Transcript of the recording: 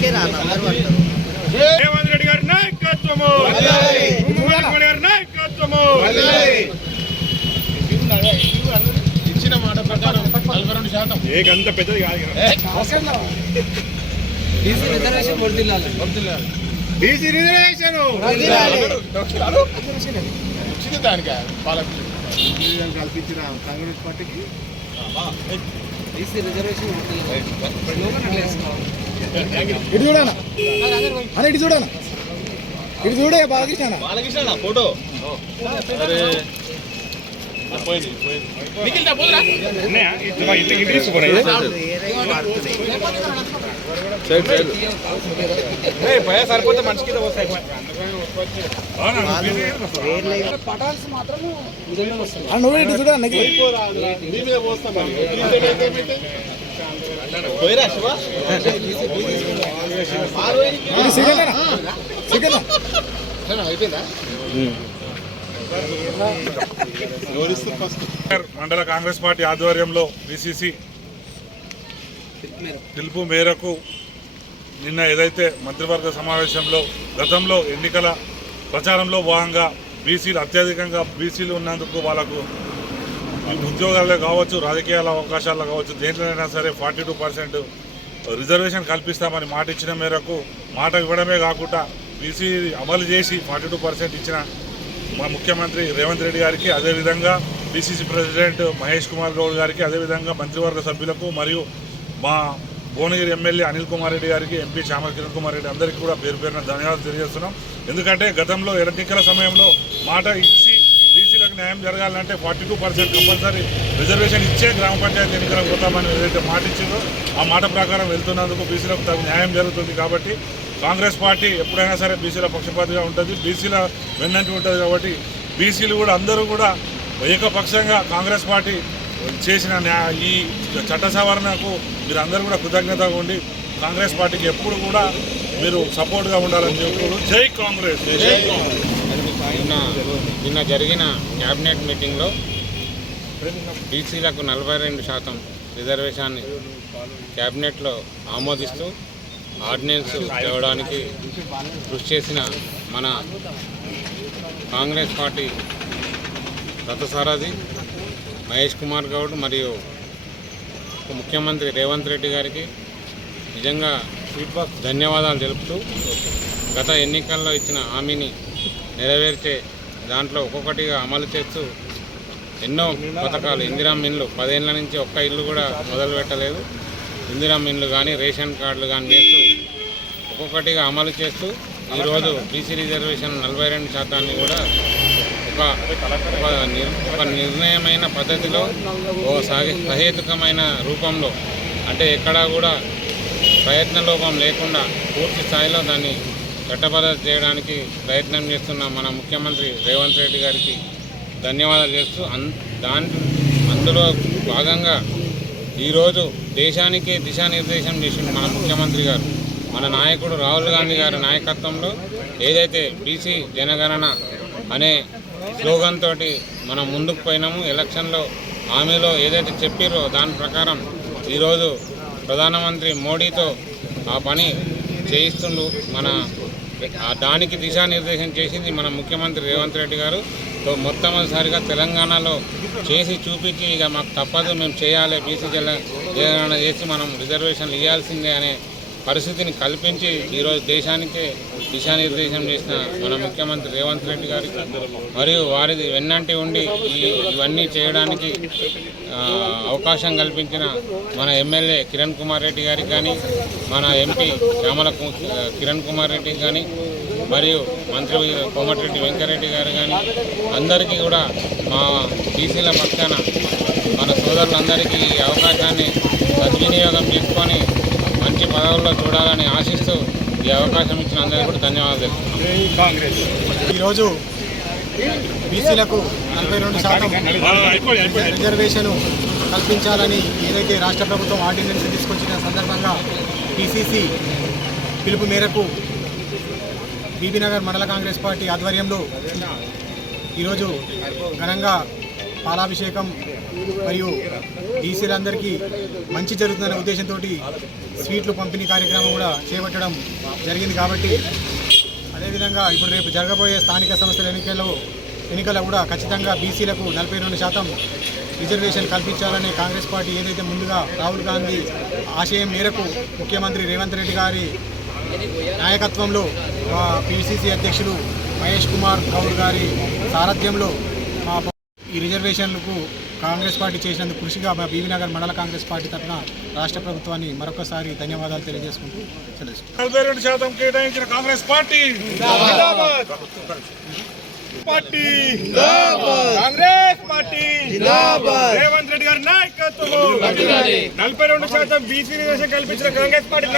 అందరికీ రాను అందరు పడతారు రేవంత్ రెడ్డి గారి నాయకత్వము. కుమార్ గారి నాయకత్వము. ఇచ్చిన మాట ప్రకారం నలభై రెండు శాతం. ఏకంత పెద్దది కాదు బీసీ రిజర్వేషన్ బీసీ రిజర్వేషన్ వచ్చింది దానికి? పాలకు కల్పించిన కాంగ్రెస్ పార్టీకి. బీసీ రిజర్వేషన్ వేసుకోవాలి. ఇటు చూడనా? అన్న ఇటు చూడనా? ఇటు చూడే బాలకృష్ణ బాలకృష్ణ ఫోటో? ఉన్నాయా? ఇది మా ఇంటికి ఇంటికి తీసుకుపోరా? అవునా? BC reservation. పటాల్స్ మాత్రం నిజంగా వస్తుంది అన్న నువ్వు ఇటు మండల కాంగ్రెస్ పార్టీ ఆధ్వర్యంలో బీసీసీ పిలుపు మేరకు నిన్న ఏదైతే మంత్రివర్గ సమావేశంలో గతంలో ఎన్నికల ప్రచారంలో భాగంగా బీసీలు అత్యధికంగా బీసీలు ఉన్నందుకు వాళ్ళకు ఉద్యోగాల్లో కావచ్చు రాజకీయాల అవకాశాల్లో కావచ్చు దేంట్లోనైనా సరే ఫార్టీ టూ పర్సెంట్ రిజర్వేషన్ కల్పిస్తామని మాట ఇచ్చిన మేరకు మాట ఇవ్వడమే కాకుండా బీసీ అమలు చేసి ఫార్టీ టూ పర్సెంట్ ఇచ్చిన మా ముఖ్యమంత్రి రేవంత్ రెడ్డి గారికి అదేవిధంగా బీసీసీ ప్రెసిడెంట్ మహేష్ కుమార్ గౌడ్ గారికి అదేవిధంగా మంత్రివర్గ సభ్యులకు మరియు మా భువనగిరి ఎమ్మెల్యే అనిల్ కుమార్ రెడ్డి గారికి ఎంపీ శ్యామల కిరణ్ కుమార్ రెడ్డి అందరికీ కూడా పేరు పేరున ధన్యవాదాలు తెలియజేస్తున్నాం. ఎందుకంటే గతంలో ఎన్నికల సమయంలో మాట ఇచ్చి న్యాయం జరగాలంటే forty two percent compulsory reservation ఇచ్చే గ్రామ పంచాయతీ ఎన్నికలకు పోతామని ఏదైతే మాట ఇచ్చిందో ఆ మాట ప్రకారం వెళ్తున్నందుకు బీసీలకు తగు న్యాయం జరుగుతుంది కాబట్టి కాంగ్రెస్ పార్టీ ఎప్పుడైనా సరే బీసీల పక్షపాతిగా ఉంటుంది బీసీల వెన్నంటి ఉంటుంది కాబట్టి బీసీలు కూడా అందరూ కూడా ఏకపక్షంగా కాంగ్రెస్ పార్టీ చేసిన ఈ చట్ట సవరణకు మీరు అందరూ కూడా కృతజ్ఞతగా ఉండి కాంగ్రెస్ పార్టీకి ఎప్పుడు కూడా మీరు సపోర్ట్గా ఉండాలని చెప్పుడు జై కాంగ్రెస్. నిన్న నిన్న జరిగిన క్యాబినెట్ మీటింగ్లో బీసీలకు నలభై రెండు శాతం రిజర్వేషన్ని క్యాబినెట్లో ఆమోదిస్తూ ఆర్డినెన్స్ తేవడానికి కృషి చేసిన మన కాంగ్రెస్ పార్టీ రథసారథి మహేష్ కుమార్ గౌడ్ మరియు ముఖ్యమంత్రి రేవంత్ రెడ్డి గారికి నిజంగా ధన్యవాదాలు తెలుపుతూ గత ఎన్నికల్లో ఇచ్చిన హామీని నెరవేర్చే దాంట్లో ఒక్కొక్కటిగా అమలు చేస్తూ ఎన్నో పథకాలు. ఇందిరా మిన్లు. పదేళ్ళ నుంచి ఒక్క ఇల్లు కూడా మొదలు పెట్టలేదు. ఇందిరా మిన్లు కానీ రేషన్ కార్డులు కానీ చేస్తూ ఒక్కొక్కటిగా అమలు చేస్తూ ఈరోజు బీసీ రిజర్వేషన్ నలభై రెండు శాతాన్ని కూడా ఒక ఒక ఒక నిర్ణయమైన పద్ధతిలో ఓ సహేతుకమైన రూపంలో అంటే ఎక్కడా కూడా ప్రయత్న లోపం లేకుండా పూర్తి స్థాయిలో దాన్ని చట్టబద్ధత చేయడానికి ప్రయత్నం చేస్తున్న మన ముఖ్యమంత్రి రేవంత్ రెడ్డి గారికి ధన్యవాదాలు చేస్తూ అన్ దాని అందులో భాగంగా ఈరోజు దేశానికి దిశానిర్దేశం చేసింది మన ముఖ్యమంత్రి గారు మన నాయకుడు రాహుల్ గాంధీ గారి నాయకత్వంలో ఏదైతే బీసీ జనగణన అనే స్లోగన్ తోటి మనం ముందుకు పోయినాము ఎలక్షన్లో హామీలో ఏదైతే చెప్పారో దాని ప్రకారం ఈరోజు ప్రధానమంత్రి మోడీతో ఆ పని చేయిస్తుండు మన దానికి దిశానిర్దేశం చేసింది మన ముఖ్యమంత్రి రేవంత్ రెడ్డి గారు. మొట్టమొదటిసారిగా తెలంగాణలో చేసి చూపించి ఇక మాకు తప్పదు మేము చేయాలి బీసీ జిల్లా చేసి మనం రిజర్వేషన్లు ఇవ్వాల్సిందే అనే పరిస్థితిని కల్పించి ఈరోజు దేశానికే దిశానిర్దేశం చేసిన మన ముఖ్యమంత్రి రేవంత్ రెడ్డి గారికి మరియు వారిది వెన్నంటి ఉండి ఇవన్నీ చేయడానికి అవకాశం కల్పించిన మన ఎమ్మెల్యే కిరణ్ కుమార్ రెడ్డి గారికి కానీ మన ఎంపీ శ్యామల కిరణ్ కుమార్ రెడ్డి కానీ మరియు మంత్రి కోమటిరెడ్డి వెంకరెడ్డి గారు కానీ అందరికీ కూడా మా బీసీల పక్కన మన సోదరులందరికీ ఈ అవకాశాన్ని సద్వినియోగం చేసుకొని మంచి పదవుల్లో చూడాలని ఆశిస్తూ ఈ అవకాశం ఇచ్చిన అందరికీ కూడా ధన్యవాదాలు కాంగ్రెస్ ఈరోజు బీసీలకు నలభై రెండు శాతం రిజర్వేషన్ కల్పించాలని ఏదైతే రాష్ట్ర ప్రభుత్వం ఆర్డినెన్స్ తీసుకొచ్చిన సందర్భంగా పిసిసి పిలుపు మేరకు బీబీనగర్ మండల కాంగ్రెస్ పార్టీ ఆధ్వర్యంలో ఈరోజు ఘనంగా పాలాభిషేకం మరియు బీసీలందరికీ మంచి జరుగుతుందనే ఉద్దేశంతో స్వీట్లు పంపిణీ కార్యక్రమం కూడా చేపట్టడం జరిగింది కాబట్టి అదేవిధంగా ఇప్పుడు రేపు జరగబోయే స్థానిక సంస్థల ఎన్నికల్లో ఎన్నికల్లో కూడా ఖచ్చితంగా బీసీలకు నలభై రెండు శాతం రిజర్వేషన్ కల్పించాలని కాంగ్రెస్ పార్టీ ఏదైతే ముందుగా రాహుల్ గాంధీ ఆశయం మేరకు ముఖ్యమంత్రి రేవంత్ రెడ్డి గారి నాయకత్వంలో మా పిసిసి అధ్యక్షులు మహేష్ కుమార్ గౌడ్ గారి సారథ్యంలో మా ఈ రిజర్వేషన్లకు కాంగ్రెస్ పార్టీ చేసినందుకు కృషిగా మా బీవీనగర్ మండల కాంగ్రెస్ పార్టీ తరఫున రాష్ట్ర ప్రభుత్వాన్ని మరొకసారి ధన్యవాదాలు తెలియజేసుకుంటూ నలభై రెండు శాతం కేటాయించిన Congress party party Congress party Revanth Reddy గారి నాయకత్వం. నలభై రెండు శాతం బీసీ రిజర్వేషన్ కల్పించిన కాంగ్రెస్ పార్టీ